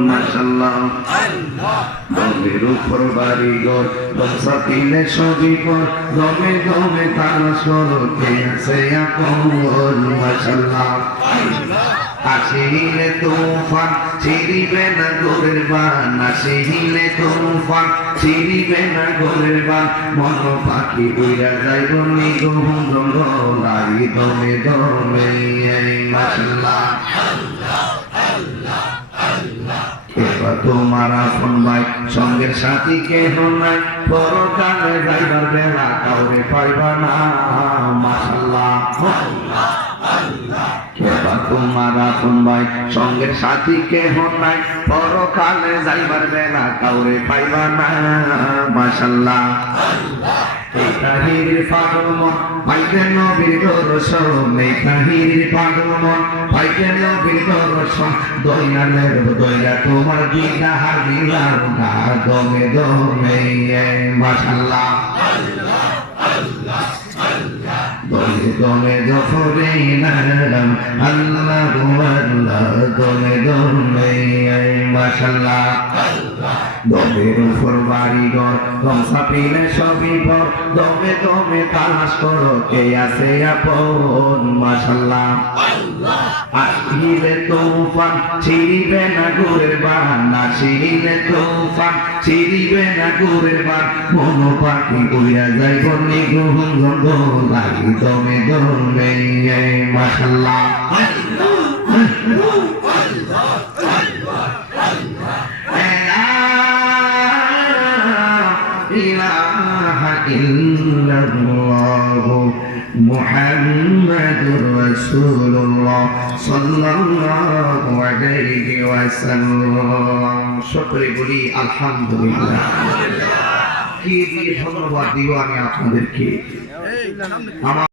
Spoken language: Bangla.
মাশাল্লাহ দমের উপর বাড়ি ঘর দশা তিনে সবই পর, দমে দমে তারা সরতে আছে আপন মাশাল্লাহ মাশাল্লাহ এবার তোমার আপন ভাই সঙ্গে সাথী কেহ নাই। পরকালে যাইবার বেলা কাউরে পাইবা না মাশাল্লাহ। তোমার আপন ভাই, সঙ্গের সাথী কেহ নাই। পরকালে যাইবার বেলা কাউরে পাইবা না, মাশাল্লাহ। তাহির পাগল মন পাইতে নবীর দর্শন এই তাহির পাগল মন পাইতে নবীর দর্শন, দয়ালের দয়া তোমার দিদা হারিলাম না দমে দমে মাশাল্লাহ। দমে দমে জফরে নাম আল্লাহ আল্লাহ দমে দমে মাশাল্লাহ। দমের উপর বাড়ি ঘর ধমসা পিলে সবই পর, দমে দমে তালাশ করো, কে আছে আপন আসিলে তুফান ছিড়িবে না গুরের বান আসিলে তুফান ছিড়িবে না গুরের বান মন পাখি উড়িয়া যাইব নিগুম গঙ্গ লাগি দমে দমে মাশাল্লাহ ইলাহা ইল্লাল্লাহ মুহাম্মাদুর রাসূলুল্লাহ সাল্লাল্লাহু আলাইহি ওয়াসাল্লাম। সকলে বলি আলহামদুলিল্লাহ। কি দিয়ে ধন্যবাদ দিব আমি আপনাদেরকে? আমার